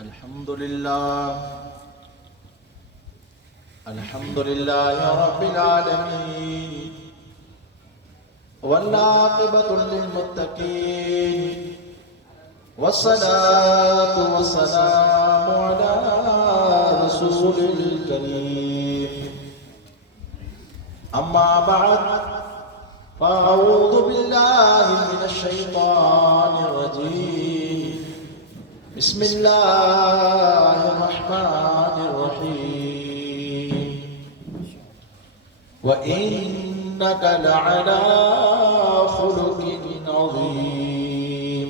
الحمد لله رب العالمين والعاقبة للمتقين والصلاة والسلام على رسول الكريم أما بعد فأعوذ بالله من الشيطان الرجيم بسم الله الرحمن الرحيم وإنك لعلى خلق عظيم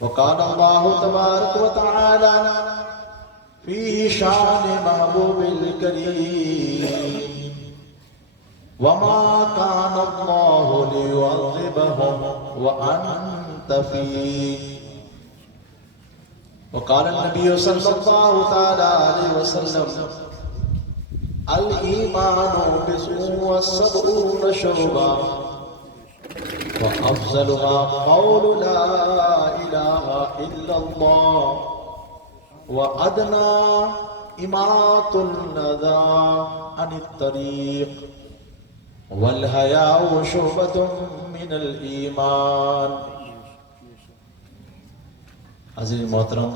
وقال الله تبارك وتعالى في شان محبوب الكريم وما كان الله ليعذبهم وأنت فيه وقال النبي صلى الله تعالى عليه وسلم الإيمان بضع وسبعون شعبة وأفضلها قول لا إله إلا الله وأدنى إماطة الأذى عن الطريق والحياء شعبة من الإيمان. عزیز محترم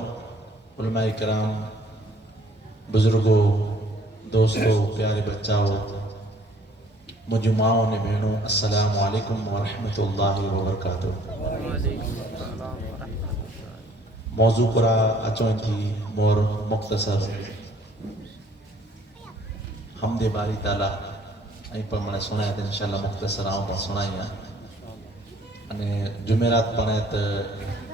علماء کرام، بزرگوں، دوستوں، پیارے بچاؤں، مجھے ماؤں نے بہنوں، السلام علیکم ورحمۃ اللہ وبرکاتہ. موضوع پرا اچوئیں تھی مور مختصر حمد باری تعالیٰ અહીં પણ મને સુણાય તો ઇન્શાલ્લાહ મુખ્તસર આવું પણ સુણાયા અને જુમેરાત પણ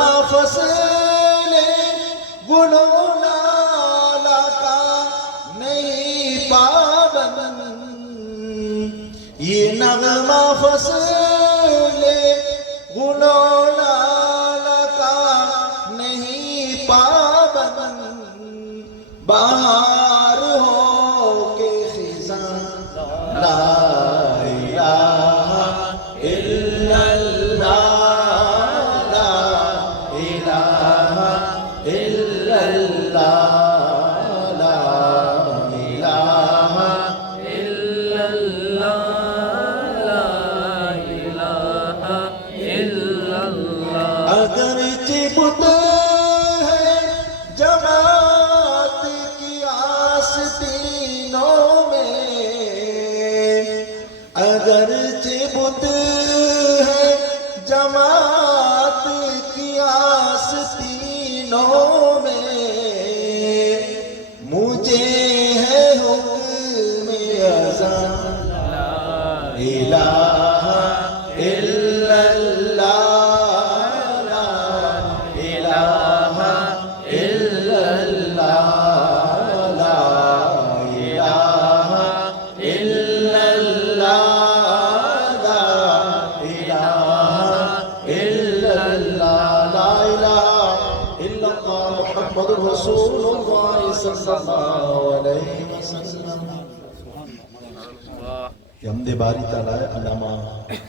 نغمہ فصل گلو لالا کا نہیں پابند، یہ نغمہ فصل گلو لالا کا نہیں پابند، بہار ہو کے خزاں لا الہ الا اللہ، لا الہ الا اللہ، لا الہ الا اللہ، لا الہ الا اللہ۔ اگرچہ بت ہے جماعت کی آستینوں میں، اگرچہ بت ہے جماعت کی آستینوں میں، مجھے ہے حکم اذاں لا الہ الا اللہ، لا الہ الا اللہ، لا الہ الا اللہ، لا الہ الا اللہ، لا الہ الا اللہ محمد رسول اللہ صلی اللہ علیہ وسلم۔ یہ حمد باری تعالیٰ ہے۔ علامہ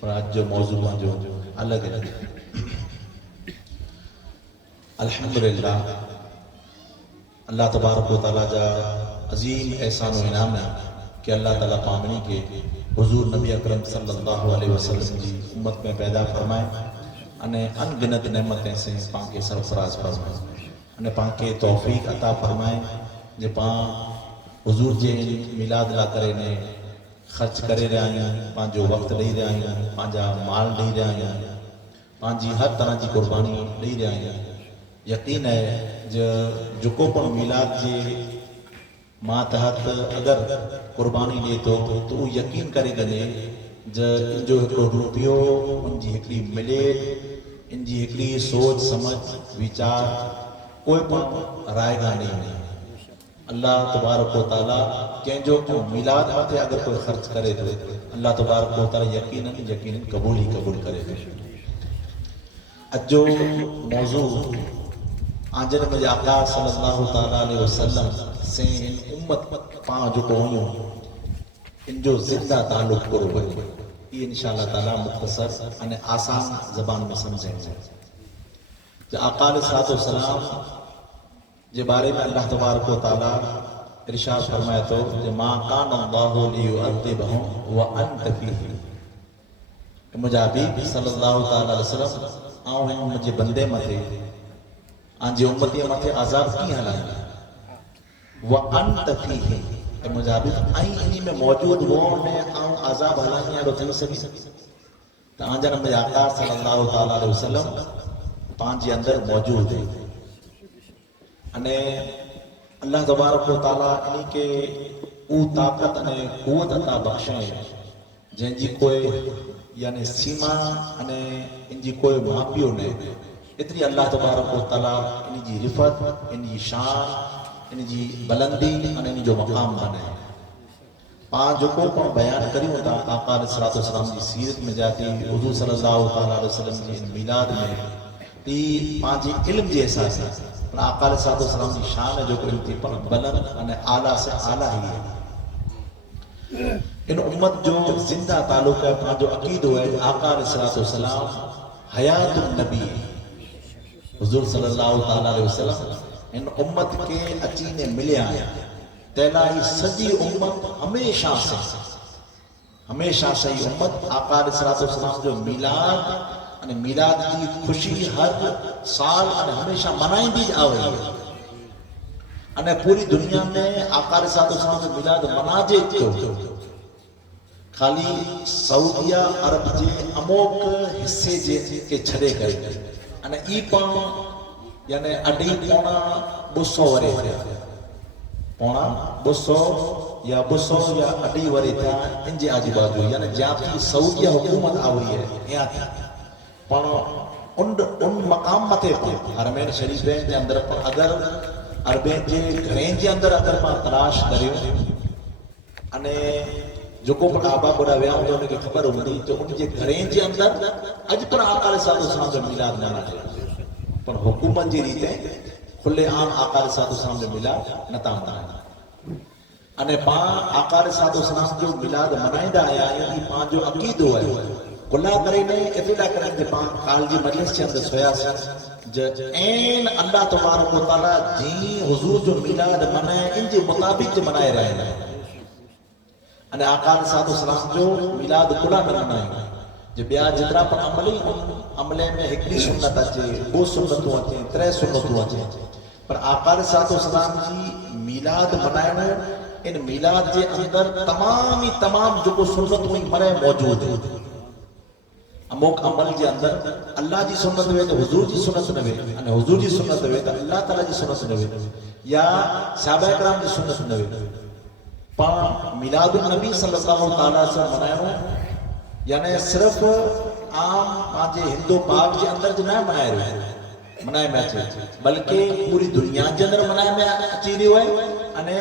پر اڄ جو موضوع جو الگ ہے۔ الحمدللہ اللہ تبارک و تعالیٰ جا عظیم احسان و انعام ہے کہ اللہ تعالیٰ پامنی کے حضور نبی اکرم صلی اللہ علیہ وسلم جی امت میں پیدا فرمائے، انہیں ان گنت نعمتیں سے پاں کے سرفراز فرمائے، انہیں پاں کے توفیق عطا فرمائے جو پاں حضور جے میلاد لا کرے نے خرچ کرے رہا ہیں، پاں جو وقت لئی رہا ہیں، پاں جا مال لئی رہا ہیں، پاں جی ہر طرح جی قربانی لئی رہا ہیں۔ یقین ہے جو کو پاں میلاد جے ماں تحت اگر قربانی لے تو وہ یقین کرے گنے ان جو ایک روپیو ان جی ہکڑی ملے، ان جی ہکڑی سوچ سمجھ وچار کوئی پاں رائے گا نہیں۔ اللہ تبارک و تعالیٰ کہیں جو میلاد ماتے اگر کوئی خرچ کرے تو اللہ تبارک و تعالیٰ یقیناً قبول کرے گا۔ اجو موضوع آنجن میں آقا صلی اللہ تعالیٰ علیہ وسلم سے ان امت پاں جو کوئیوں ان جو زندہ تعلق کرو ہوئے، یہ انشاءاللہ تعالیٰ مختصر انہیں آسان زبان میں سمجھیں گے۔ جو آقا علیہ السلام جے بارے میں اللہ تبارک و تعالیٰ ارشاد فرمائے تو ما کان اللہ لیعذبہم وانت فیہم، مجھے حبیب صلی اللہ تعالیٰ علیہ وسلم آؤں ہیں مجھے بندے متھے آنجے امتی متھے عذاب کی ہلائیں وانت فیہم، مجھے حبیب آئیں انہی میں موجود ہوں نے آؤں عذاب ہلائیں یا رو تھے سکی تو آنجا نبی آقا صلی اللہ تعالیٰ علیہ وسلم پانچے اندر موجود ہے۔ انہیں اللہ تبارک و تعالیٰ انہی کے او طاقت انہیں قوت عطا بخشیں جن جی کوئی یعنی سیما انہیں ان جی کوئی ماپیو نے، اتنی اللہ تبارک و تعالیٰ انہی جی رفت، انہی شان، انہی جی بلندی، انہی جو مقام بنے۔ پانچ جو کو بیان کریوں تا آقا علیہ السلام کی سیرت میں جاتی حضور صلی اللہ علیہ وسلم کی میلاد میں تی پانچی علم جی احساس ہے، آقا علیہ السلام کی شان ہے جو کہ انتی پر بلند انہیں اعلیٰ سے اعلیٰ ہی ہے۔ ان امت جو زندہ تعلق ہے جو عقید ہوئے آقا علیہ السلام حیات النبی حضور صلی اللہ علیہ وسلم ان امت کے اچینے ملے آئے تیلائی سجی امت ہمیشہ سے ہی امت آقا علیہ السلام جو میلاد کی خوشی ہر سال ہمیشہ منائی دی آوئی ہے۔ پوری دنیا میں آقا علیہ السلام جو میلاد مناجے تو خالی سعودیہ عرب جے اموک حصے جے کے چھڑے گئے ای پاں یعنی اڈی پونا 200 ورے پونا 200 یا 200 یا اڈی وری تھا ان جے آجو باجو یعنی جاتی سعودیہ حکومت آوری ہے یہاں تھا پر ان مقام متے پر حرمین شریفین جے اندر پر اگر عربین جے گھرین جے اندر اگر ماں تلاش کریو انے جو کو پر آبا بڑا ویا ہوں انہیں کی خبر ہوندی تو ان جے گھرین جے اندر اج پر آقا علیہ السلام جو میلاد نہ نہ پر حکومت جی ریتے کھلے عام آقا علیہ السلام جو میلاد نتا منائے انے پاں آقا علیہ السلام جو میلاد منائیندہ آیا یعنی پاں جو عقیدو ہے کلا کرے نے اتنا کرے کہ پاں کال جی مجلس کے اندر سویا سا این اللہ تبارک و تعالی جی حضور جو میلاد منائے ان جے مطابق جو منائے رہے ہیں انے آقا علیہ السلام جو میلاد کلا نہ منائے جو بیا جترا پر عملی عملے میں ہکڑی سنت اچے 2 سنتوں اچے 3 سنتوں اچے پر آقا علیہ السلام جی میلاد منائے ان میلاد کے اندر تمام جو کو سنت ہوئی مرے موجود ہے اموک عمل کے اندر اللہ جی سنت ہوئے تو حضور جی سنت نہ ہوئے ان حضور جی سنت ہوئے تو اللہ تعالیٰ جی سنت نہ ہوئے یا صحابہ کرام جی سنت نہ ہوئے پا میلاد النبی صلی اللہ تعالیٰ سے منائے یعنی صرف عام آجے ہندو پاک جے اندر جو نہ منائے رہے منائے میں اچھے بلکہ پوری دنیا کے اندر منائے میں اچھی رہے ہوئے انے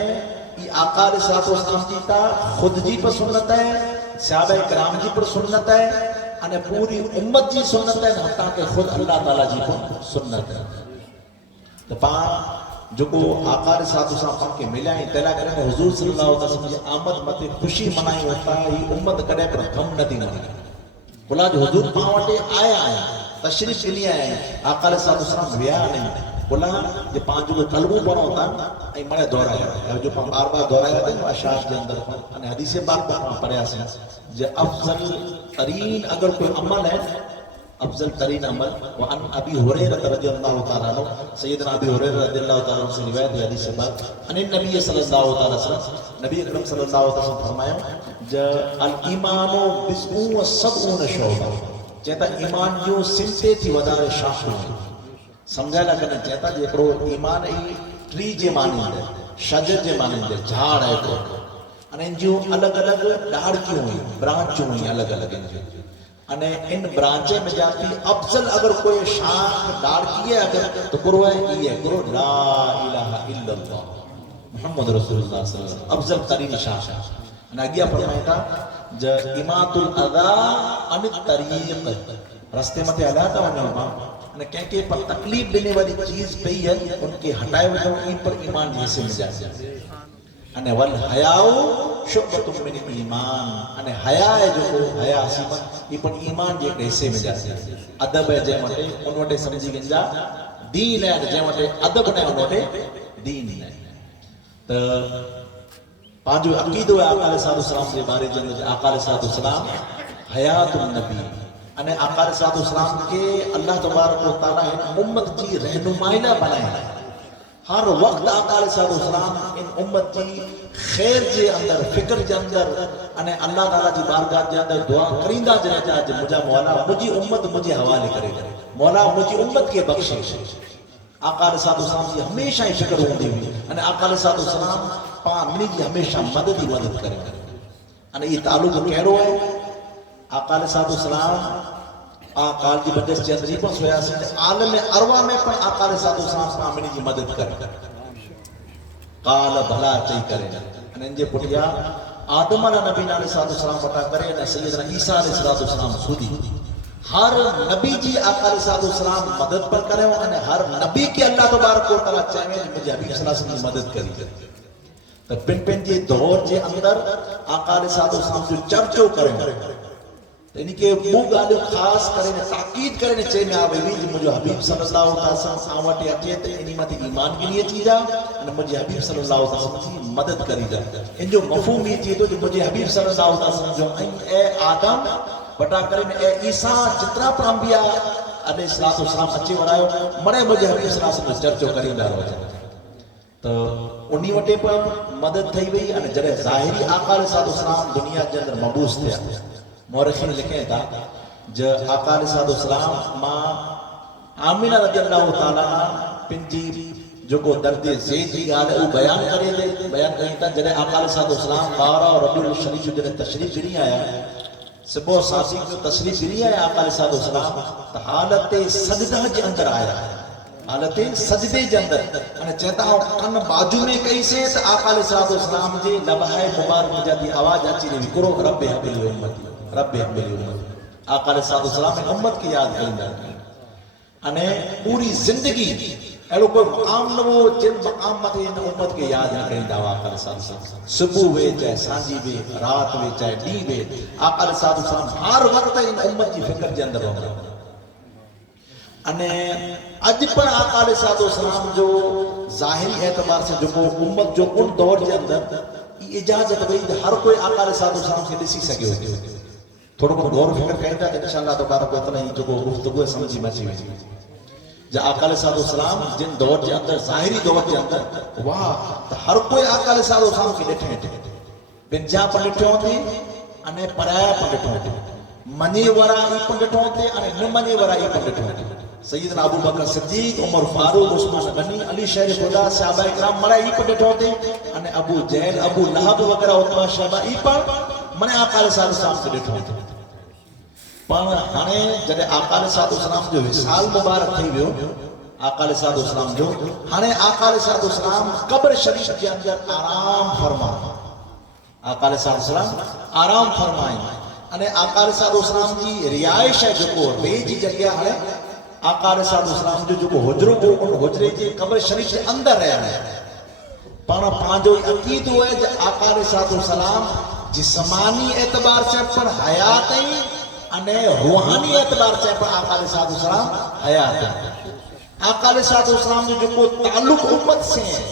یہ آقا علیہ السلام جی تا خود جی پر سنت ہے صحابہ کرام جی پر سنت ہے انے پوری امت جی سنت ہے حتیٰ کہ خود اللہ تعالیٰ جی پر سنت ہے تو پاں جو کو آقا علیہ السلام پاں کے ملے ہیں تیلا کریں حضور صلی اللہ علیہ وسلم جی آمد متے خوشی منائی ہوتا ہے یہ امت کڑے پر غم ندی منائی بلا جو حضور پاں وٹے آیا تشریف کے لیے آئے آقا علیہ السلام ویا نہیں بولا یہ پانچ جو قلبوں پر ہوتا ہے ای مرے دہرایا ہے جو بار بار دہرایا ہے وہ اشعار کے اندر ان حدیث پاک پر پڑھیا سے جو افضل ترین اگر کوئی عمل ہے افضل ترین عمل وان ابی ہریرہ رضی اللہ تعالی عنہ سیدنا ابی ہریرہ رضی اللہ تعالی عنہ سے روایت ہے حدیث پاک ان نبی صلی اللہ تعالی وسلم نبی اکرم صلی اللہ علیہ وسلم فرمایا جو الایمان بسمو و سبعون شعبہ چہتا ایمان جو سمتے تھی ودار شاخوں سمجھا لگنا چاہتا جیکڑو ایمان ای ٹری جے مانی دے شجر جے مانی دے جھاڑ ہے کو انہیں جو الگ الگ ڈاڑ کیوں ہوئی برانچ ہوئی الگ الگ انہیں ان برانچے میں جاتی افضل اگر کوئی شاخ ڈاڑ کیے اگر تو کرو ہے یہ کرو لا الہ الا اللہ محمد رسول اللہ صلی اللہ علیہ وسلم افضل ترین شاخ ہے انہیں اگیا فرمایا تھا جو امات الاذا عن الطریق رستے متے علیہ تھا انہیں کہیں کہ پر تکلیف دینے والی چیز پہ ہے ان کے ہٹائے ہوئے ان پر ایمان جیسے میں جاتے ہیں انہیں والحیاء شعبۃ من ایمان انہیں حیاء ہے جو حیاء حسیبہ یہ پر ایمان جے ایسے میں جاتے ہیں ادب ہے جے مٹے ان وٹے سمجھی گنجا دین ہے جے مٹے ادب نے ان وٹے دین ہے تو پانچو عقیدو ہے آقا علیہ السلام کے بارے جنگ آقا علیہ السلام حیات النبی انہیں آقا علیہ السلام کے اللہ تبارک و تعالیٰ امت کی رہنمائنہ بنائے ہیں ہر وقت آقا علیہ السلام ان امت کی خیر جے اندر فکر جے اندر انہیں اللہ تعالیٰ جی بارگاہ جے اندر دعا کریندہ جے رہتا ہے مجھا مولا مجھے امت مجھے حوالے کرے مولا مجھے امت کے بخشے آقا علیہ السلام کی ہمیشہ ہی فکر ہوندی ہوئی انہیں آقا علیہ السلام پامنی کی ہمیشہ مدد ہی مدد کرے انہیں یہ تعلق کہہ رہو ہے آقا علیہ السلام آقا کی بجس چندری پر سویا سے عالم ارواح میں پر آقا علیہ السلام پامنی کی مدد کرے قال بھلا چاہی کرے انہیں جے پٹیا آدم علیہ نبی علیہ السلام پتا کرے انہیں سیدنا عیسیٰ علیہ السلام سودی ہر نبی جی آقا علیہ السلام مدد پر کرے انہیں ہر نبی کی اللہ تبارک و تعالیٰ چاہے مجھے حبیب صلی اللہ علیہ وسلم کی مدد کری تو پن جے دور جے اندر آقا علیہ السلام جو چرچو کریں یعنی کہ وہ گالو خاص کریں تاکید کریں چاہے میں آوے بھی مجھے حبیب صلی اللہ علیہ وسلم آواٹے اچھے تھے انہی ماتی ایمان کے لیے چیزا مجھے حبیب صلی اللہ علیہ وسلم کی مدد کری جا ان جو مفہوم یہ چیز تو مجھے حبیب صلی اللہ علیہ وسلم جو اے آدم بٹا کریں اے عیسیٰ جتنا پر انبیاء علیہ السلام اچھے ورائے مرے مجھے حبیب صلی اللہ علیہ وسلم چرچو کریں دار ہو جائے تو انہی وٹے پر مدد تھی وئی جڑے ظاہری آقا علیہ السلام دنیا کے اندر مبعوث تھے مورخین لکھیں تھا جو آقا علیہ السلام ماں آمینہ رضی اللہ تعالیٰ پنجی جو درد زید کی گال ہے وہ بیان کرے دے بیان کریں تا جنہیں آقا علیہ السلام 12 اور ربیع الشریف جو جنہیں تشریف گری آیا صبح ساسی کو تشریف گری آیا آقا علیہ السلام تا حالت سجدہ جے اندر آیا حالت سجدے جے اندر انہیں چہتا ہوں کن باجو میں کئی سے تا آقا علیہ السلام جے لبہائے مبارک جا دی آواز اچھی نہیں کرو رب حبیل امت رب حبیل امت آقا علیہ السلام نے امت کی یاد کریں انہیں پوری زندگی ایلو کوئی مقام نہ وہ جن مقام مت ان امت کے یاد نہ کریں دعویٰ کر ساتھ صبح ہوئے چاہے سانجی ہوئے رات ہوئے چاہے ڈی ہوئے آقا علیہ السلام ہر وقت ان امت کی فکر کے اندر ہوگا انہیں اج پر آقا علیہ السلام جو ظاہری اعتبار سے جو امت جو ان دور کے اندر اجازت ہوئی ہر کوئی آقا علیہ السلام سے دسی سکے ہوتے تھوڑا کو غور فکر کہیں تھا انشاءاللہ تبارک و تعالی جو گفتگو سمجھی مچی ہوئی جا آقا علیہ السلام جن دور کے اندر ظاہری دور کے اندر واہ تو ہر کوئی آقا علیہ السلام کی ڈٹھے تھے بن جا پر ڈٹھے ہوتے انہیں پرایا پر ڈٹھے ہوتے منی ورائی پر ڈٹھے ہوتے انہیں نمنی ورائی پر ڈٹھے ہوتے سیدنا ابو بکر صدیق عمر فاروق عثمان غنی علی شہر خدا صحابہ اکرام مرائی پر ڈٹھے ہوتے انہیں ابو جہل ابو لہب وغیرہ عتبہ شیبہ ای پر منے آقا علیہ السلام سے ڈٹھے ہوتے پر ہنے جڑے آقا علیہ السلام جو وصال مبارک تھی ویو آقا علیہ السلام جو ہنے آقا علیہ السلام قبر شریف کے اندر آرام فرمائیں آقا علیہ السلام آرام فرمائیں ہنے آقا علیہ السلام کی رہائش ہے جو کو بے جی جگہ ہے آقا علیہ السلام جو کو حجروں کو ان حجرے کے قبر شریف کے اندر رہنا ہے پانا پانچو عقید ہوئے جو آقا علیہ السلام جسمانی اعتبار سے پر حیات ہیں انہیں روحانی اعتبار سے پر آقا علیہ السلام حیات ہیں آقا علیہ السلام جو کو تعلق امت سے ہیں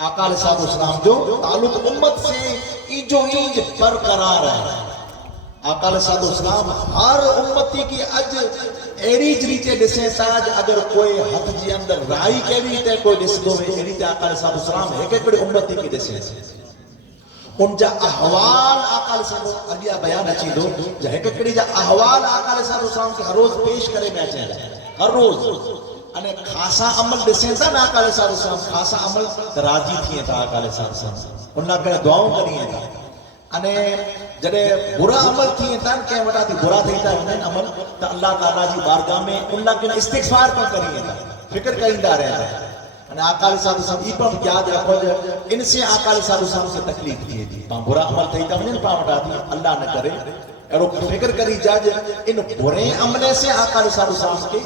آقا علیہ السلام جو تعلق امت سے ہیں جو اینج برقرار ہے آقا علیہ السلام ہر امتی کی اج ایری جریتے ڈسیں تاج اگر کوئی حد جی اندر رائی کے بھی تے کوئی ڈس دو میں ایری تے آقا علیہ السلام ایک ایک بڑی امتی کی ڈسیں ان جا احوال آقا علیہ السلام اگیا بیان اچھی دو جا ایک ایک جا احوال آقا علیہ السلام کے ہر روز پیش کرے میں چاہے ہر روز انہیں خاصا عمل ڈسیں تا نا آقا علیہ السلام خاصا عمل راضی تھی تا آقا علیہ السلام انہاں کہنے دعاؤں کریے تا انہیں جڑے برا عمل تھی تا کہیں وٹا تھی برا تھی تا انہیں عمل تا اللہ تعالیٰ جی بارگاہ میں انہاں کہنے استغفار پر کریے تا فکر کہیں دا رہے ہیں انہیں آقا علیہ السلام یہ پر یاد رکھو جو ان سے آقا علیہ السلام سے تکلیف کیے تھی پاں برا عمل تھی تا انہیں پاں وٹا تھی اللہ نہ کرے اور فکر کری جاج ان برے عملے سے آقا علیہ السلام کے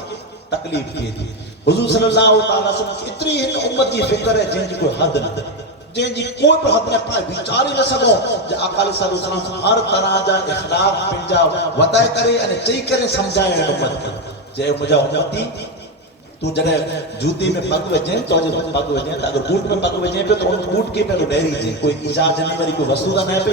تکلیف کیے تھی حضور صلی اللہ علیہ وسلم اتری ایک امت کی فکر ہے جن کی کوئی حد نہ جن کی کوئی پر حد نہ پائے بیچاری نہ سکو جو آقا علیہ السلام ہر طرح جا اخلاق پنجا وطائے کرے انہیں چاہی کرے سمجھائے امت کے جائے مجھا امتی تو جنہیں جوتی میں پگ وجہیں تو جب پگ وجہیں اگر بوٹ میں پگ وجہیں پہ تو ان بوٹ کے پہلو ڈیری جی کوئی ایجاد جنی وری کوئی وستو نہ پہ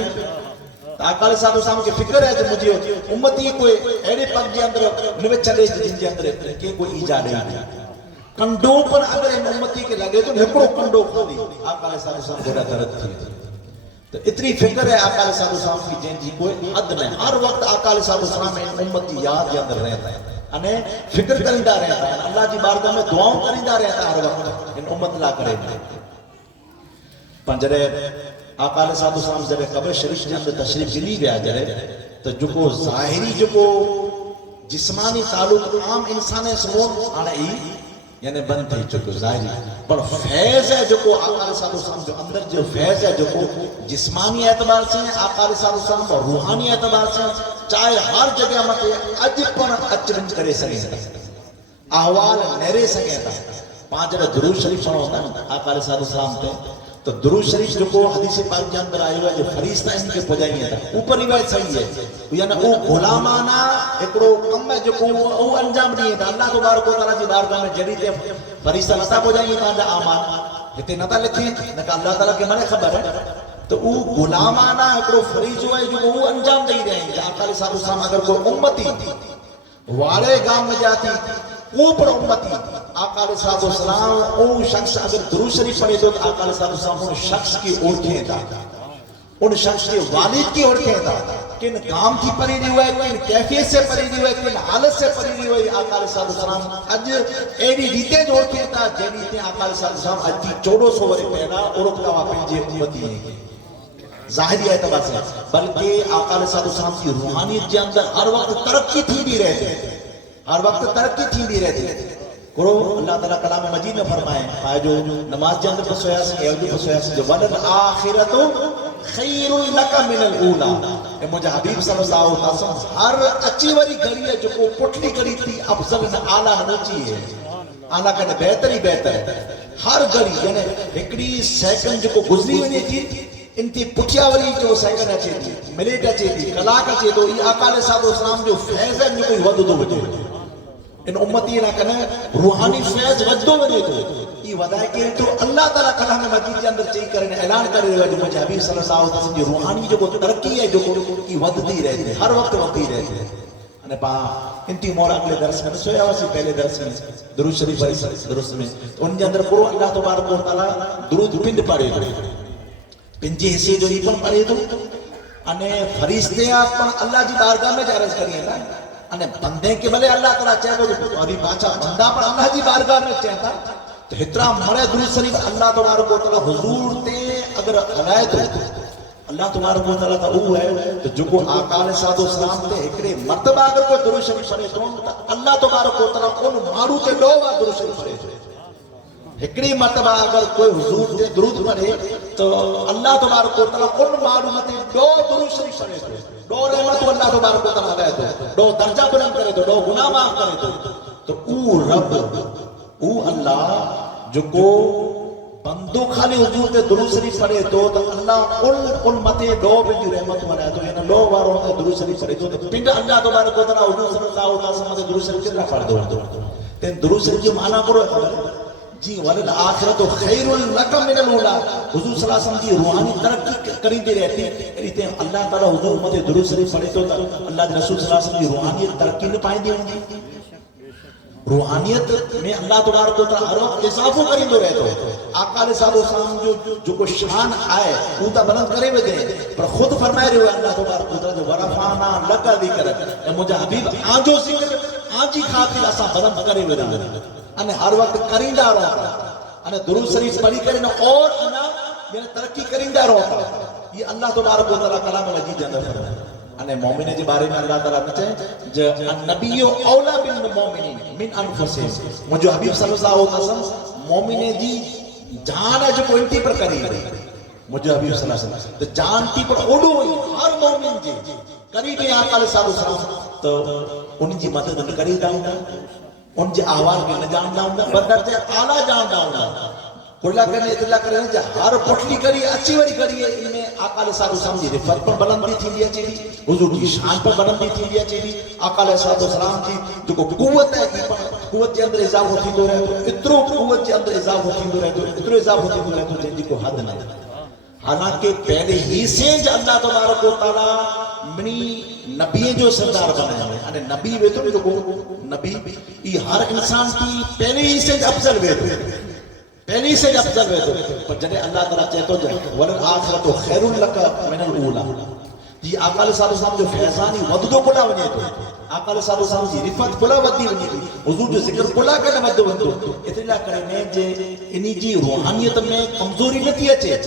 آقا علیہ السلام کی فکر ہے جو مجھے امتی کوئی ایڑے پگ جے اندر نوے چلے جن جے اندر کہ کوئی ایجاد نہیں کنڈو پر اگر ان امتی کے لگے تو ہکڑو کنڈو کھولی آقا علیہ السلام جڑا درد تھی تو اتنی فکر ہے آقا علیہ السلام کی جن جی کوئی حد نہیں ہر وقت آقا علیہ السلام ان امت کی یاد کے اندر رہتا ہے انہیں فکر کرندہ رہتا ہے اللہ جی بارگاہ میں دعاؤں کرندہ رہتا ہے ہر وقت ان امت لا کرے پنجرے آقا علیہ السلام جب قبر شریف کے اندر تشریف گلی گیا جرے تو جو کو ظاہری جو کو جسمانی تعلق عام انسان سمون آنے ہی یعنی بند تھی چکو ظاہری پر فیض ہے جو کو آقا علیہ السلام جو اندر جو فیض ہے جو کو جسمانی اعتبار سے آقا علیہ السلام اور روحانی اعتبار سے چاہے ہر جگہ مطے اج پر اچرنج کرے سکیں تھا احوال نیرے سکیں تھا پانچ جگہ درود شریف پڑھو ہوتا ہے آقا علیہ السلام تے تو درود شریف جو کو حدیث پاک کے اندر آئے ہوئے جو فرشتہ ان کے پہنچائیں تھا اوپر روایت صحیح ہے یعنی وہ غلامانہ ایکڑو کم ہے جو کو وہ انجام نہیں تھا اللہ تبارک و تعالیٰ جی بارگاہ میں جڑی تے فرشتہ نتا پہنچائیں تھا جا امان ہتے نتا لکھیں نہ کہ اللہ تعالیٰ کے منے خبر ہے تو وہ غلامانہ ایکڑو فریض ہوئے جو وہ انجام دے رہے ہیں آقا علیہ السلام اگر کوئی امتی والے گام میں جاتی اوپر امتی آقا علیہ السلام او شخص اگر درود شریف پڑھے تو آقا علیہ السلام ان شخص کی اوڑھیں تھا ان شخص کے والد کی اوڑھیں تھا کن کام تھی پری دی ہوئے کن کیفیت سے پری دی ہوئے کن حالت سے پری دی ہوئے آقا علیہ السلام اج ایڈی ریتے جوڑ کے تا جیڑی تے آقا علیہ السلام اج تھی 1400 ورے پہلا اور اکتوا پنجے امتی ہیں ظاہری اعتبار سے بلکہ آقا علیہ السلام کی روحانیت کے اندر ہر وقت ترقی تھی بھی رہتے ہر وقت ترقی تھی بھی رہتے کرو اللہ تعالیٰ کلام مجید میں فرمائے آئے جو نماز کے اندر پسویا سے ایوجو پسویا سے جو ولل آخرتو خیر لکا من الاولا اے مجھے حبیب صلی اللہ علیہ وسلم ہر اچھی وری گھڑی ہے جو کو پٹلی گھڑی تھی افضل نے آلہ نوچی ہے آلہ کہنے بہتر ہی بہتر ہے ہر گھڑی یعنی ایکڑی سیکنڈ جو کو گزری ہوئی تھی انتی پٹھیا وری جو سیکنڈ اچھے تھی منٹ اچھے تھی کلاک اچھے تو یہ آقا علیہ السلام جو فیض ہے جو کوئی ود دو بجے ان امتی نہ کہنے روحانی فیض وجدو بنے تو یہ ودا ہے کہ تو اللہ تعالیٰ کلام مجید کے اندر چاہیے کرنے اعلان کرے رہے جو مجھے حبیب صلی اللہ علیہ وسلم کی روحانی جو ترقی ہے جو کی ودتی رہتے ہر وقت ودتی رہتے انہیں انتی مورا اگلے درس میں سویا واسی پہلے درس میں درود شریف درست میں ان کے اندر پورو اللہ تبارک و تعالیٰ درود پنڈ پڑے پنجی حصے جو ہی پن پڑے تو انہیں فرشتے آپ اللہ جی بارگاہ میں جارز کریے گا انہیں بندے کے بلے اللہ تعالیٰ چاہے تو اور یہ بادشاہ بندہ پر اللہ جی بارگاہ میں چاہتا تو اتنا مرے درود شریف اللہ تبارک و تعالیٰ حضور تے اگر ہدایے تو اللہ تبارک و تعالیٰ کا وہ ہے تو جو کو آقا علیہ السلام تے ایکڑے مرتبہ اگر کوئی درود شریف پڑھے تو اللہ تبارک و تعالیٰ ان مارو کے لو درود شریف پڑھے ایکڑی مرتبہ اگر کوئی حضور تے درود پڑھے تو اللہ تبارک و تعالیٰ ان مارو تے دو درود شریف پڑھے دو رحمت اللہ تبارک و تعالیٰ دے دو درجہ بلند کرے دو گناہ معاف کرے تو او رب او اللہ جو کو بندو خالی حضور تے درود شریف پڑھے تو اللہ ان متے دو بندی رحمت بنائے تو یعنی لو باروں تے درود شریف پڑھے تو پنڈ اللہ تبارک و تعالیٰ حضور صلی اللہ علیہ وسلم تے درود شریف کتنا پڑھ دو تین درود شریف جو معنی کرو جی ولل آخرت خیر لکا من الاولا حضور صلی اللہ علیہ وسلم کی روحانی ترقی کریندے رہتے ہیں اللہ تعالیٰ حضور امت درود شریف پڑھے تو اللہ رسول صلی اللہ علیہ وسلم کی روحانیت ترقی نہ پائیں دی ہوں گی روحانیت میں اللہ تبارک و تعالیٰ ہر وقت اضافہ کریندے رہتے ہیں آقا علیہ السلام جو کو شان آئے وہ تا بلند کرے ہوئے دیں پر خود فرمائے رہے ہوئے اللہ تبارک و تعالیٰ ورفعنا لکا ذکر اے مجھے حبیب آنجو ذکر آنجی خاطر اسا بلند کرے ہوئے دیں انہیں ہر وقت کریندہ رہتا انہیں درود شریف پڑھی کریں اور انہیں ترقی کریندہ رہتا یہ اللہ تبارک و تعالیٰ کلام مجید اندر فرمائے انہیں مومنین کے بارے میں اللہ تعالیٰ کہتے ہیں جو النبی اولا بالمومنین من انفسہم مجھے حبیب صلی اللہ علیہ وسلم مومنین جی جان ہے جو کو انتی پر کری مجھے حبیب صلی اللہ علیہ وسلم تو جانتی پر اڑو ہوئی ہر مومن جی قریب آقا علیہ السلام تو ان کی مدد کری داؤں گا ان جی آواز کے نہ جاننا ہوں گا بدر سے آلہ جاننا ہوں گا کھلا کرنے اطلاع کرنے جا ہر پٹلی کری اچھی وری کری ہے انہیں آقا علیہ السلام جی رفت پر بلندی تھی لیا چیلی حضور کی شان پر بلندی تھی لیا چیلی آقا علیہ السلام کی جو کو قوت ہے قوت کے اندر اضافہ ہوتی دو رہے تو اترو قوت کے اندر اضافہ ہوتی دو رہے تو اترو اضافہ ہوتی دو رہے تو جن جی کو حد نہ حالانکہ پہلے ہی سے جو اللہ تبارک و تعالیٰ منی نبی جو سردار بنائے ہیں یعنی نبی وے تو جو کو نبی یہ ہر انسان کی پہلے ہی سے افضل وے تو پہلے ہی سے افضل وے تو پر جنہیں اللہ تعالیٰ چاہتو جائے وَلَلْآخِرَةُ خَيْرٌ لَكَ مِنَ الْأُولَى یہ آقا علیہ السلام جو فیضانی وددو کلا ونیے تو آقا علیہ السلام کی رفت کلا ودی ونیے تو حضور جو ذکر کلا کرنے ودو ونیے تو اتنا کرنے جے انہی جی روحانیت میں کمزوری نتی اچھے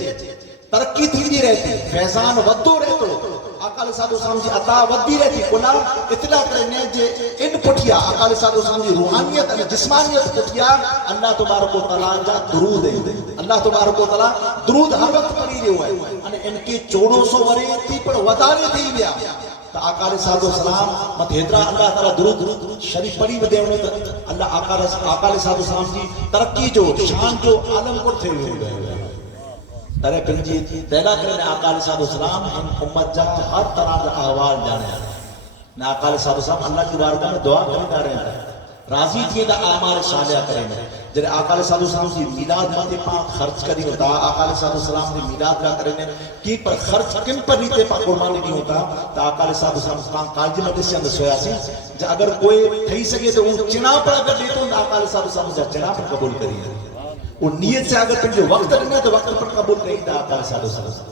ترقی تھی دی رہتی فیضان ودو رہتو آقا علیہ السلام کی عطا ودی رہتی کلا اطلاع کرنے جے ان پٹھیا آقا علیہ السلام کی روحانیت اور جسمانیت پٹھیا اللہ تبارک و تعالیٰ جا درود ہے اللہ تبارک و تعالیٰ درود ہر وقت پڑھی رہے ہوئے ہیں ان کے 1400 ورے تھی پر ودارے تھی گیا تو آقا علیہ السلام مت حیدرہ اللہ تعالیٰ درود شریف پڑھی بدے انہوں نے اللہ آقا علیہ السلام کی ترقی جو شان جو عالم کو تھے ہوئے ترے پنجی تیلا کرنے آقا علیہ السلام ہم امت جا ہر طرح کا آواز جانے ہیں آقا علیہ السلام اللہ کی بارگاہ میں دعا کرنے رہے ہیں راضی تھے دا آمار صالحہ کریں گے جنہیں آقا علیہ السلام کی میلاد ماتے پاک خرچ کری ہوتا آقا علیہ السلام کی میلاد کا کرنے کی پر خرچ کن پر ریتے پاک قربانی نہیں ہوتا تو آقا علیہ السلام کالجی مدد سے اندر سویا سی اگر کوئی تھی سکے تو وہ چنا پر اگر دیتے ہوں آقا علیہ السلام سے چنا پر قبول کریے اور نیت سے اگر تم جو وقت رہنا تو وقت پر قبول نہیں تھا آقا علیہ السلام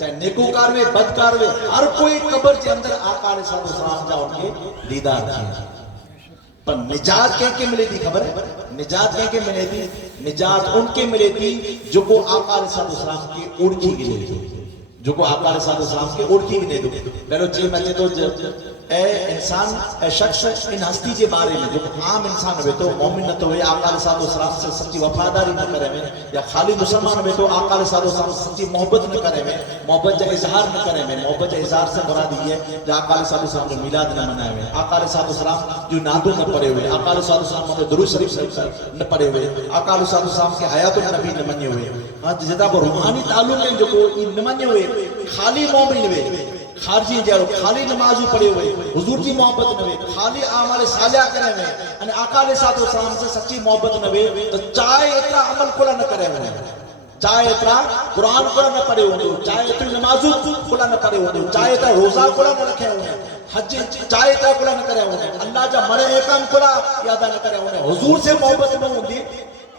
چاہے نیکوکار ہوئے بدکار ہوئے ہر کوئی قبر کے اندر آقا علیہ السلام جا ان کے دیدار کیے پر نجات کہیں کے ملے تھی خبر ہے نجات کہیں کے ملے تھی نجات ان کے ملے تھی جو کو آقا علیہ السلام کی اوڑکی گلے تھی جو کو آقا علیہ السلام کے اوڑکی گلے تھی پہلو چیز میں تو اے انسان اے شخص ان ہستی کے بارے میں جو عام انسان ہوئے تو مومن نہ تو ہوئے آقا علیہ السلام سے سچی وفاداری نہ کرے میں یا خالی مسلمان ہوئے تو آقا علیہ السلام سے سچی محبت نہ کرے میں محبت کا اظہار نہ کرے میں محبت کا اظہار سے مراد یہ ہے جو آقا علیہ السلام نے میلاد نہ منائے ہوئے آقا علیہ السلام جو نعتوں نہ پڑھے ہوئے آقا علیہ السلام نے درود شریف نہ پڑھے ہوئے آقا علیہ السلام کے حیات النبی نہ منے ہوئے ہاں جدا پر روحانی تعلق ہیں جو کو نہ منے ہوئے خالی مومن ہوئے خارجی جارو خالی نمازو پڑھے ہوئے حضور کی محبت نوے خالی آمال صالحہ کرے ہوئے یعنی آقا علیہ السلام سے سچی محبت نوے تو چاہے اتنا عمل کھلا نہ کرے ہوئے چاہے اتنا قرآن کھلا نہ پڑھے ہوئے چاہے اتنا نمازو کھلا نہ پڑھے ہوئے چاہے اتنا روزہ کھلا نہ رکھے ہوئے حج چاہے اتنا کھلا نہ کرے ہوئے اللہ جا مرے ایکم کھلا یادہ نہ کرے ہوئے حضور سے محبت نہ ہوندی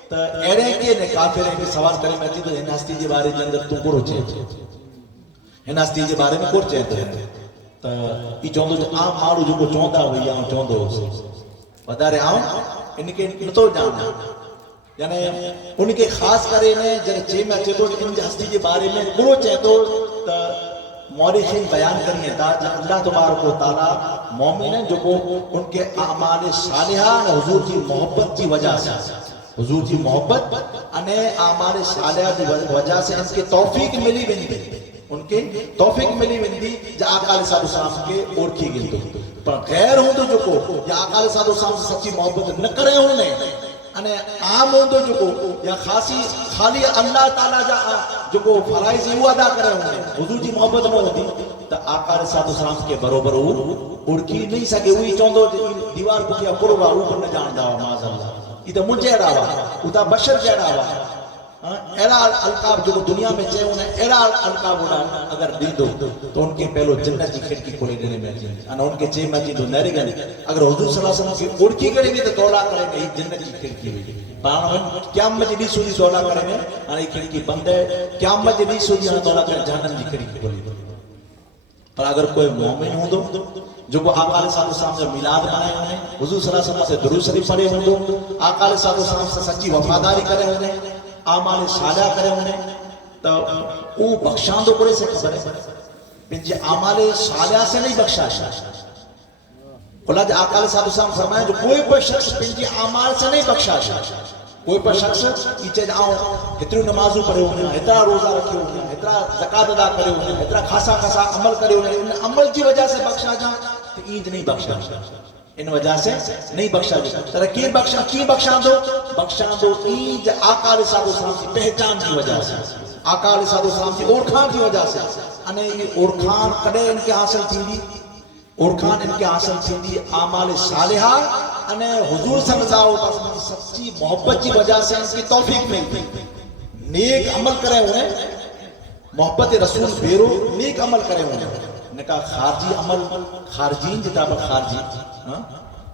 تو ایرے کے نے کافر ہیں کہ سوال کرے میں تھی تو ہناستی جی بارے کے اندر تو کرو چاہے ہناستی جی بارے میں کور چاہتے ہیں تو یہ چوندو جو عام مارو جو کو چوندا ہوئی یا چوندو ودارے آؤں ان کے نتو جانا یعنی ان کے خاص کرے میں جنہیں چیئے میں اچھے تو ان ہستی جی بارے میں کرو چاہتو تو مورخین بیان کریے تا اللہ تبارک و تعالی مومن ہیں جو کو ان کے اعمال صالحہ حضور کی محبت کی وجہ سے حضور کی محبت انہیں اعمال صالحہ کی وجہ سے ان کے توفیق ملی بندی ان کے توفیق ملی بندی جا آقا علیہ السلام کے اوڑکی گلدو پر غیر ہوں تو جو کو یا آقا علیہ السلام سے سچی محبت نہ کرے ہوں نے انہیں عام ہوں تو جو کو یا خالی اللہ تعالیٰ جا جو کو فرائض وہ ادا کرے ہوں نے حضور کی محبت نہ ہوتی تو آقا علیہ السلام کے بروبر اوڑکی نہیں سکے وہی چوندو دیوار کو کیا قربا اوپر نہ جان دا معاذ اللہ یہ تو مجھے رہا وہ بشر جہ رہا ایرا القاب جو دنیا میں چاہے انہیں ایرا القاب اگر دی دو تو ان کے پہلو جنت کی کھڑکی کھولے دینے میں انا ان کے چاہے میں دی دو نیرے گئے اگر حضور صلی اللہ علیہ وسلم کی اوڑکی کریں گے تو تولا کریں گے جنت کی کھڑکی ہوئی قیامت جی سودی تولا کریں گے انا یہ کھڑکی بند ہے قیامت جی سودی تولا کریں جہنم کی کھڑکی کھولی پر اگر کوئی مومن ہوں دو جو کو آقا علیہ السلام سے میلاد منائے ہونے حضور صلی اللہ علیہ وسلم سے درود شریف پڑھے ہوں دو آقا علیہ السلام سے سچی وفاداری کرے ہونے آمال صالحہ کرے انہیں تو وہ بخشان دو کرے سے خبر ہے پنجے آمال صالحہ سے نہیں بخشا خلا جا آقا علیہ السلام فرمایا جو کوئی شخص پنجے آمال سے نہیں بخشا کوئی پر شخص ایچے جاؤں اتنی نمازوں پڑھے ہونے اتنا روزہ رکھے ہونے اتنا زکاة ادا کرے ہونے اتنا خاصا عمل کرے ہونے ان عمل کی وجہ سے بخشا جا تو عید نہیں بخشا ان وجہ سے نہیں بخشا جا ترکی بخشا دو عید آقا علیہ السلام کی پہچان کی وجہ سے آقا علیہ السلام کی اوڑکھان کی وجہ سے انہیں یہ اوڑکھان کڑے ان کے حاصل تھی دی اوڑکھان ان کے حاصل تھی دی اعمال صالحہ انہیں حضور صلی اللہ علیہ وسلم کی سچی محبت کی وجہ سے ان کی توفیق ملتی نیک عمل کرے ہوئے محبت رسول بیرو نیک عمل کرے ہوئے نے کہا خارجی عمل خارجین جتا پر خارجی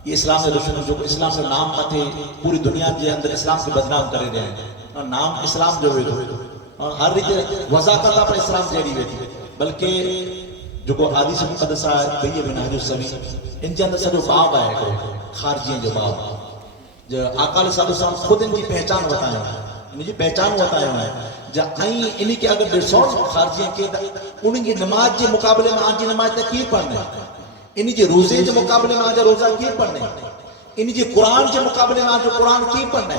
یہ اسلام سے دشمن جو اسلام سے نام متے پوری دنیا کے اندر اسلام سے بدنام کرے رہے ہیں نام اسلام جو ہوئے ہر ریت وضاقتہ پر اسلام جیڑی ہوئے تھی بلکہ جو کو حدیث مقدسہ بھئی منہج السمی ان کے اندر سے جو باب آئے گا خارجین جو باب جو آقا علیہ السلام خود ان کی پہچان ہوتا ہے ان کی پہچان ہوتا ہے جا آئیں انہی کے اگر درسون خارجین کے انہی کی نماز کے مقابلے میں آنجی نماز تک کی پڑھنے انہی کے روزے کے مقابلے میں آنجا روزہ کی پڑھنے انہی کے قرآن کے مقابلے میں آنجا قرآن کی پڑھنے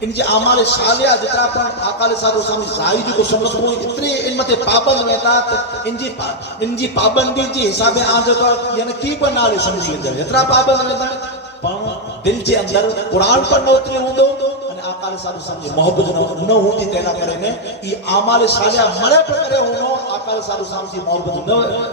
ان کے اعمال صالحہ جتنا پر آقا علیہ السلام ظاہری جو کو سنت ہوئی اتنے علمت پابند میں تھا ان جی پابندی جی حساب آنجا تو یعنی کی پر نالے سمجھی گئے اتنا پابند میں تھا دل کے اندر قرآن پر نوتری ہوں دو آقا علیہ السلام کی محبت نہ ہوتی تینا کرے نے یہ اعمال صالحہ مرے پر کرے ہونو آقا علیہ السلام کی محبت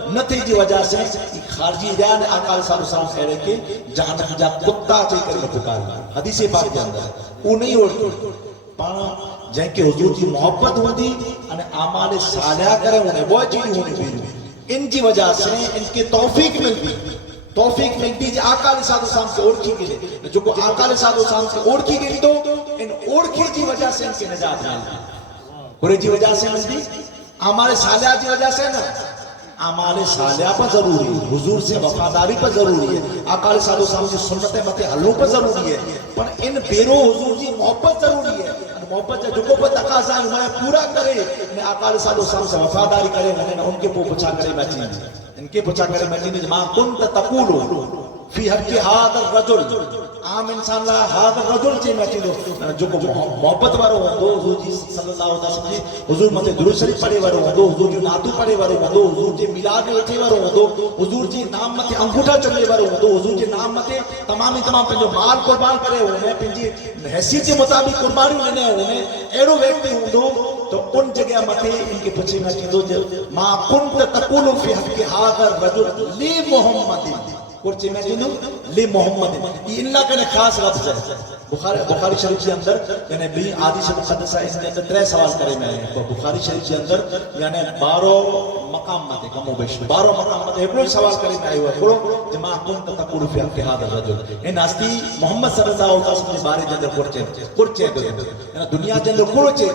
نہ تھی جی وجہ سے خارجی جان آقا علیہ السلام کہہ رہے کہ جہنم جا کتا چاہی کرے پکار حدیث پاک کے اندر وہ نہیں ہوتی پانا جن کے حضور کی محبت ہوتی اعمال صالحہ کرے ہونے وہ چیز ہونی بھی ان کی وجہ سے ان کے توفیق ملتی جی آقا علیہ السلام سے اوڑکی کے لئے جو کو آقا علیہ السلام سے اوڑکی کے لئے ان اوڑکی کی وجہ سے ان کے نجات ملتی قرآن کی وجہ سے ملتی اعمال صالحہ کی وجہ سے نا اعمال صالحہ پر ضروری ہے، حضور سے وفاداری پر ضروری ہے، آقا علیہ الصلوۃ والسلام کی سنت متے ہلو پر ضروری ہے، پر ان بیرو حضور کی محبت ضروری ہے، محبت جو کو پر تقاضا ہے انہیں پورا کرے، نے آقا علیہ الصلوۃ والسلام سے وفاداری کرے، نے ان کے پوچھا کرے میں چیز ان کے پوچھا کرے میں چیز ما کنت تقول فی حق هذا الرجل عام انسان لا هذا الرجل چے میں چیز جو کو محبت وارو ہندو حضور جی صلی اللہ علیہ وسلم جی حضور متے درود شریف پڑھے وارو ہندو حضور جو نعتو پڑھے وارو ہندو حضور جی میلاد میں اٹھے وارو ہندو حضور جی نام متے انگوٹھا چلے وارو ہندو حضور جی نام متے تمام پنجو مال قربان کرے ہونے پنجی حیثیت کے مطابق قربانی لینے ہونے ایڑو ویکتی ہندو تو ان جگہ متے ان کے پچھے میں چیزو ما کنت تقول فی حق هذا الرجل لی محمد کورچے میں چیزو لی محمد یہ اللہ کا خاص لفظ ہے بخاری شریف کے اندر یعنی بھی حدیث مقدسہ اس کے اندر 3 سوال کرے میں بخاری شریف کے اندر یعنی 12 مقام متے کم و بیش 12 مقام متے ایک سوال کرے میں آئے ہوئے جما کنت تقول فی حق هذا الرجل ان ہستی محمد صلی اللہ علیہ وسلم کے بارے کے اندر کورچے یعنی دنیا کے اندر کورچے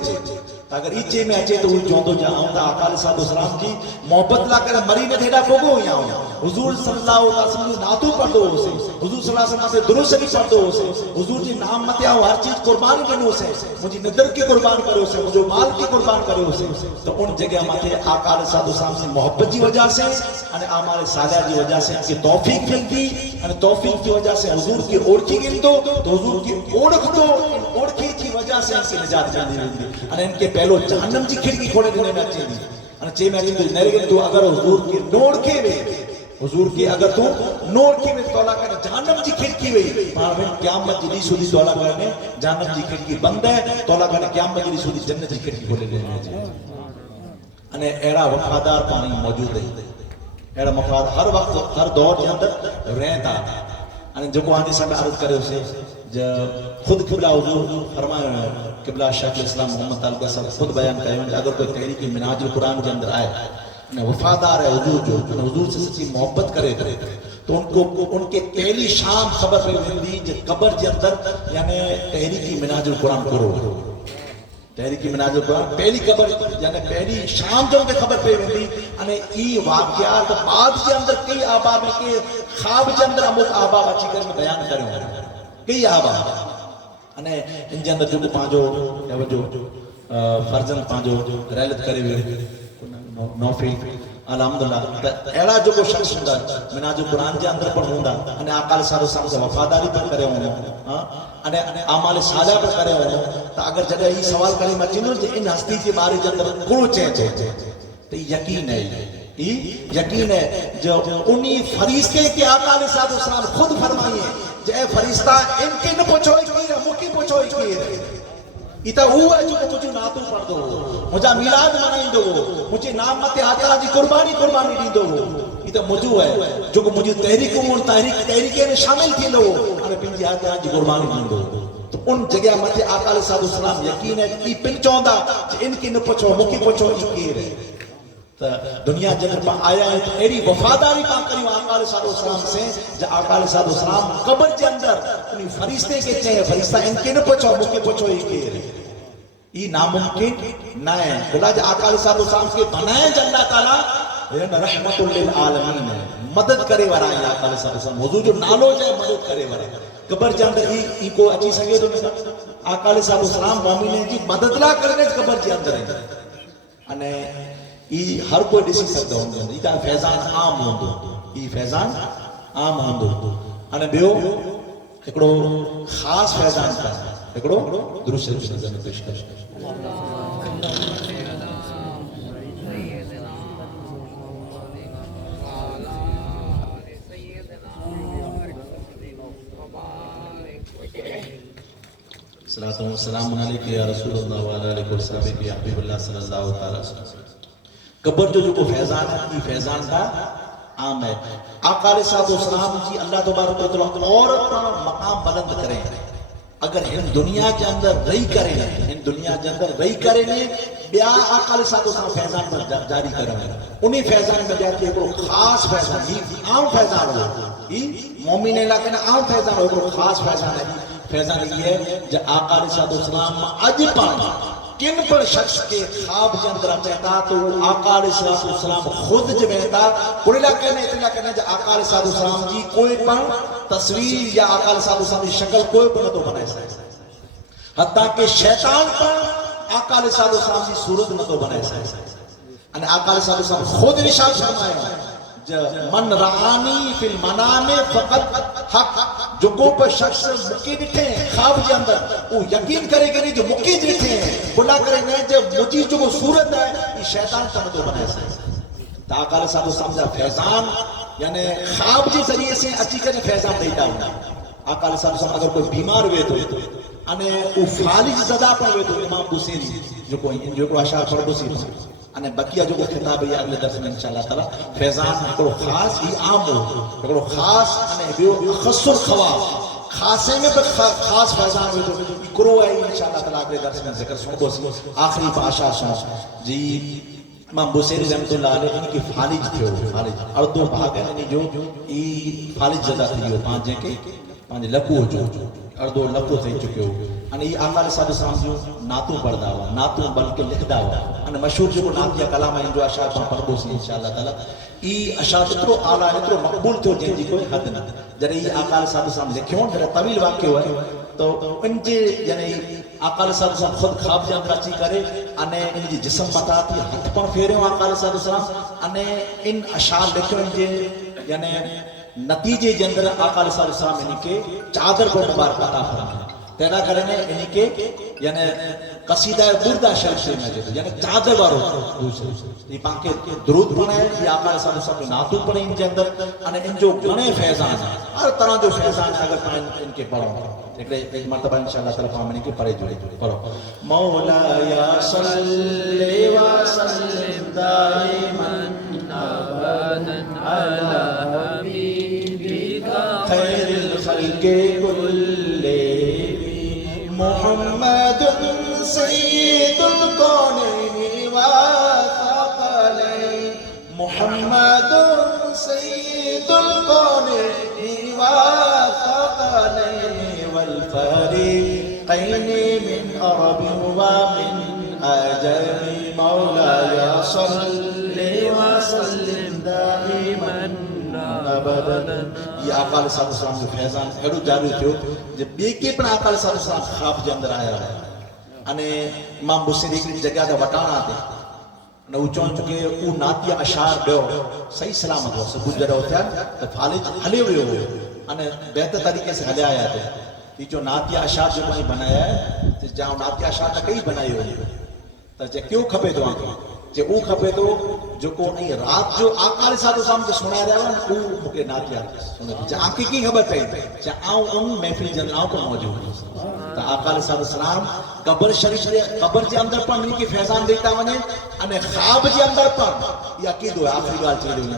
اگر یہ چے میں اچے تو وہ چوندو جاؤں تا آقا علیہ السلام جی محبت لا کر مری نے تھیڑا کوگو ہویا ہوں حضور صلی اللہ علیہ وسلم ناتو پڑھ دو اسے حضور صلی اللہ علیہ وسلم سے درست شریف پڑھ دو اسے حضور جی نام مت آؤ ہر چیز قربان کرو اسے مجھے نظر کی قربان کرو اسے مجھے مال کی قربان کرو اسے تو ان جگہ ماتے آقا علیہ السلام سے محبت کی وجہ سے اور اعمال صالحہ کی وجہ سے ان کی توفیق ملتی اور توفیق کی وجہ سے حضور کی اوڑکی گن دو تو حضور کی اوڑک دو اوڑکی کی وجہ سے ان کی نجات ملتی اور ان کے پہلو جہنم جی کھڑکی کھوڑے دینے میں چاہیے اور چاہیے میں چاہیے نرگن تو اگر حضور کی نوڑ کے وے حضور کی اگر تو نوڑ کے وے تولا کرنے جہنم جی کھڑکی وے مہاں قیامت جدی سودی تولا کرنے جہنم جی کھڑکی بند ہے تولا کرنے قیامت جدی سودی جنت جی کھڑکی کھولے دینے میں چاہیے انہیں ایڑا وفادار پانی موجود ہے ایڑا وفادار ہر وقت ہر دور کے اندر رہتا انہیں جو کو آنے سے میں عرض کرے اسے خود قبلہ حضور فرمائے قبلہ شیخ الاسلام محمد طالب صاحب خود بیان کرے ہیں اگر کوئی تحریک منہاج القرآن کے اندر آئے وفادار ہے حضور جو حضور سے سچی محبت کرے تو ان کو ان کے پہلی شام خبر پہ ہوئی جو قبر کے اندر یعنی تحریک منہاج القرآن کرو تحریک منہاج القرآن پہلی قبر یعنی پہلی شام جو ان کے خبر پہ ہوئی یعنی ای واقعات بعد کے اندر کئی آباب ہے کہ خواب کے اندر امت آباب اچھی کر میں بیان کریں ہیں کئی آباب انہیں ان کے اندر جو پانچو جو فرزند پانچو رحلت کرے ہوئے نوفی الحمدللہ ایڑا جو کو شخص ہوں منہاج القرآن کے اندر پر ہوں انہیں آقا علیہ السلام سے وفاداری پر کرے ہوں انہیں اعمال صالحہ پر کرے ہوں تو اگر جگہ یہ سوال کرے میں چنوں کہ ان ہستی کے بارے کے اندر کوڑ چاہتے تو یقین ہے یقین ہے جو انہی فرشتے کے آقا علیہ السلام خود فرمائیے جے فرشتہ ان کے نہ پوچھوئی کی مکی پوچھوئی کی ایتا ہوا ہے جو مجھے ناتو پڑھ دو مجھے میلاد منائیں دو مجھے نام مت آقا جی قربانی دی دو ایتا مجھو ہے جو مجھے تحریکیں میں شامل تھی لو اور پنجی آقا جی قربانی دی دو تو ان جگہ مت آقا علیہ السلام یقین ہے کہ پن چوندہ ان کی نہ پوچھو مکی پوچھو کی رہے دنیا جنر پا آیا ہے تو ایری وفاداری پا کریو آقا علیہ السلام سے جا آقا علیہ السلام قبر کے اندر انہی فرشتے کے چاہے فرشتہ ان کے نہ پوچھو مکے پوچھو ہی کے یہ ناممکن نہ ہے بلا جا آقا علیہ السلام کے بنائے جا اللہ تعالیٰ رحمت للعالمین ہے مدد کرے ورائے آقا علیہ السلام حضور جو نالو جائے مدد کرے ورائے قبر کے اندر ہی کو اچھی سکے تو میں آقا علیہ السلام مومنین کی مدد لا کرنے قبر کے اندر ہے انہیں یہ ہر کوئی ڈیسی سکتا ہوں گے یہ فیضان عام ہوں دو یہ فیضان عام ہوں دو انہیں بیو ایکڑو خاص فیضان کا ایکڑو درست شریف نظر میں پیش کر صلاۃ و سلام علیکہ یا رسول اللہ وعلیہ علیہ وسلم یا حبیب اللہ صلی اللہ علیہ وسلم قبر جو فیضان ہے یہ فیضان کا عام ہے آقا علیہ السلام جی اللہ تبارک و تعالیٰ اور اپنا مقام بلند کریں اگر ہم دنیا کے اندر رہی کریں ہم دنیا کے اندر رہی کریں بیا آقا علیہ السلام فیضان پر جاری کریں انہی فیضان میں جاتی ہے کوئی خاص فیضان یہ عام فیضان ہو یہ مومن علاقے میں عام فیضان ہو کوئی خاص فیضان ہے فیضان یہ ہے جب آقا علیہ السلام اج پانا کن پر شخص کے خواب کے اندر چاہتا تو آقا علیہ السلام خود جو بہتا کوئی اتنا کہنے جو آقا علیہ السلام جی کوئی پر تصویر یا آقا علیہ السلام کی شکل کوئی پر نہ تو بنائے سائے حتیٰ کہ شیطان پر آقا علیہ السلام کی صورت نہ تو بنائے سائے اور آقا علیہ السلام خود نشان فرمایا من رعانی فی المنام فقط حق جو کو پر شخص مکی ڈٹھے ہیں خواب کے اندر وہ یقین کرے گا نہیں جو مکی ڈٹھے ہیں بلا کرے گا جب مجھے جو صورت ہے یہ شیطان کا تو بنائے سے تا آقا علیہ السلام کا فیضان یعنی خواب کے ذریعے سے اچھی کرنے فیضان دیتا ہوں آقا علیہ السلام اگر کوئی بیمار ہوئے تو انہیں وہ فالج زدہ پر ہوئے تو امام بوسیری جو کو اشعار پڑھ بوسیری انہیں بقیہ جو خطاب ہے اگلے درس میں انشاءاللہ تعالی فیضان کو خاص ہی عام ہو کو خاص انہیں بیو خصر خواہ خاصے میں پر خاص فیضان ہوئے تو کرو ہے انشاءاللہ تعالی اگلے درس میں ذکر سن بوسی آخری پاشا سن جی امام بوسیری رحمت اللہ علیہ ان کی فالج تھے فالج اردو بھاگ ہے جو ای فالج زدہ تھی پانچ کے پانچ لکو جو اردو لکو تھی چکے ہو ان یہ آقا علیہ السلام جو ناتوں پڑھدا ہوا ناتوں بلکہ لکھدا ہوا ان مشہور جو ناتیہ کلام ہے جو اشعار پڑھ پڑھبوسی انشاءاللہ تعالی ای اشعار اترو اعلیٰ اترو مقبول تھو جن جی کوئی حد نہ جڑے یہ آقا علیہ السلام لکھیوں جڑے طویل واقع ہوا تو ان جے یعنی آقا علیہ السلام خود خواب جان اچھی کرے ان ان جی جسم متا تھی ہاتھ پر پھیرے آقا علیہ السلام ان ان اشعار لکھیوں جے یعنی نتیجے کے اندر آقا علیہ السلام ان کے چادر کو مبارک عطا فرمائے پیدا کرنے ان کے یعنی قصیدہ بردہ شریف سے میں یعنی چادر وارو یہ پاک کے درود بنائے یہ آقا علیہ السلام کے ناتو پڑھیں ان کے اندر ان جو گھنے فیضان ہیں ہر طرح جو فیضان ہے اگر ان کے پڑھوں ایک مرتبہ انشاءاللہ تعالی پامن کے پڑھے جوڑے پڑھو مولا یا صلی وسلم دائما ابدا علی حبیبک خیر الخلق كلهم محمد سید الکونین والثقلین محمد سید الکونین والثقلین والفریقین من عرب ومن عجم مولاي صلی وسلم دائما ابدا یہ آقا علیہ السلام جو فیضان ایڈو جاری تھو جب بے کے پر آقا علیہ السلام خواب کے اندر آیا ہے انہیں امام بسری ایک جگہ دا وٹانا آتے انہیں وہ چون چکے وہ ناتیہ اشعار بیو صحیح سلامت ہو سب گجرہ ہوتا ہے تو فالج حلے ہوئے ہوئے انہیں بہتر طریقے سے حلے آیا تھے یہ جو ناتیہ اشعار جو کہیں بنایا ہے جہاں ناتیہ اشعار تک کئی بنائی ہوئی تو جے کیوں کھپے تو آنکھ جے او کھپے تو جو کو نہیں رات جو آقا علیہ السلام کے سنایا رہا ہے وہ مکے ناتیہ سنے جے آنکھ کی خبر پہی جے آؤں ان محفل جنلاؤں کو موجود ہے تو آقا علیہ السلام قبر شریف قبر جے اندر پر منی کی فیضان دیتا ونے انہیں خواب جے اندر پر یہ عقید ہوئے آخری گال چیلے ہوئے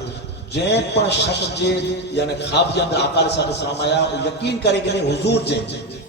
جن پر شخص جے یعنی خواب جے اندر آقا علیہ السلام آیا وہ یقین کرے کہ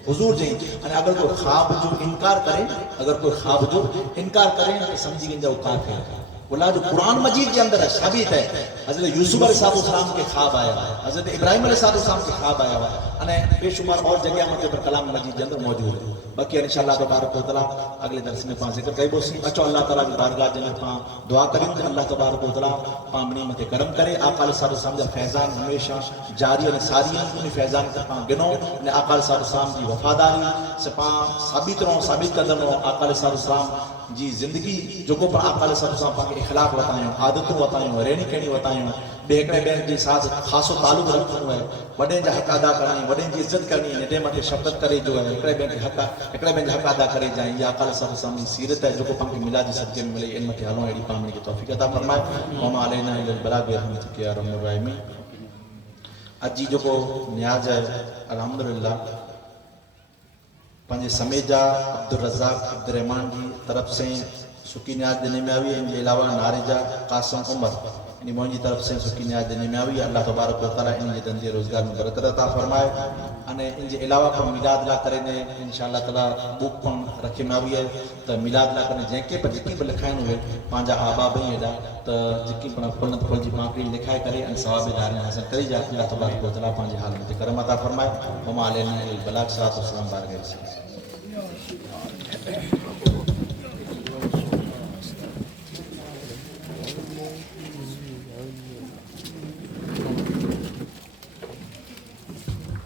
حضور جائیں یعنی اگر کوئی خواب جو انکار کرے اگر کوئی خواب جو انکار کرے تو سمجھی گئیں جو کافر ہے اللہ جو قرآن مجید کے اندر ہے ثابت ہے حضرت یوسف علیہ السلام کے خواب آیا ہے حضرت ابراہیم علیہ السلام کے خواب آیا ہوا انہیں بے شمار اور جگہ مطلب پر کلام مجید کے اندر موجود ہے باقی انشاءاللہ تبارک و تعالیٰ اگلے درس میں ذکر کئی بوسی اچھو اللہ تعالیٰ کی بارگاہ جنت پاں دعا کریں کہ اللہ تبارک و تعالیٰ پامنی مت کرم کرے آقا علیہ السلام کا فیضان ہمیشہ جاری اور ساری انہیں فیضان کا پاں گنو انہیں آقا علیہ السلام کی وفاداری سے پاں ثابت قدم رہو آقا علیہ السلام جی زندگی جو کو پر آقا علیہ السلام پاں کے اخلاق بتائیں عادتوں بتائیں رہنی کہنی بتائیں بہکڑے بہن جی ساتھ خاصو تعلق رکھنو ہے وڈے جا حق ادا کرنی وڈے جی عزت کرنی نڈے متے شفقت کرے جو ہے ہکڑے بہن حق ادا کرے جائیں یا آقا علیہ السلام کی سیرت ہے جو کو پاں کے میلادی صدقے میں ملے ان متے حالوں ایڈی پامنے کی توفیق عطا فرمائے وما علینا الا البلاغ برحمتک یا ارحم الراحمین اج جو کو نیاز ہے الحمدللہ پنجے سمیجا عبدالرزاق عبدالرحمان کی طرف سے سکی نیاز دینے میں آئی ان کے علاوہ نارجا قاسم عمر انہیں موجی طرف سے سکی نیاز دینے میں آئی اللہ تبارک و تعالیٰ ان کے دندے روزگار میں برکت عطا فرمائے ان کے علاوہ پر میلاد لا کرے نے انشاءاللہ تعالیٰ بک پن رکھے میں آئی ہے تو میلاد لا کرنے جن کے پر جکی پر لکھائیں ہوئے پانجا آبا بھئی ایڈا تو جکی پر پڑھنت پڑھ جی ماکری لکھائے کرے ان ثواب داریں حاصل کری جا اللہ تبارک و تعالیٰ پانجے حال میں کرم عطا فرمائے وما علینا الا البلاغ صلی اللہ علیہ وسلم بارگاہ